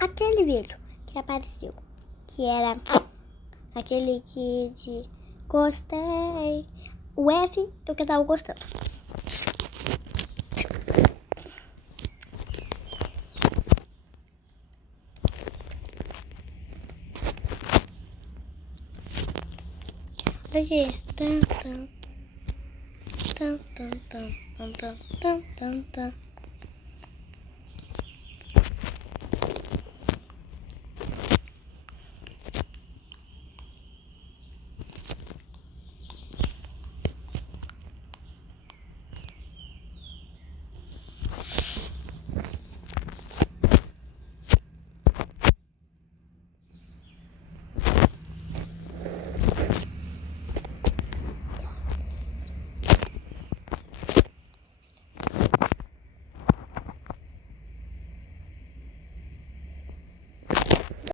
aquele vídeo que apareceu, que era aquele que gostei. O F eu que tava gostando. Daqui. Tan, tan, tan, tan, tan, tan, tan, tan, tan.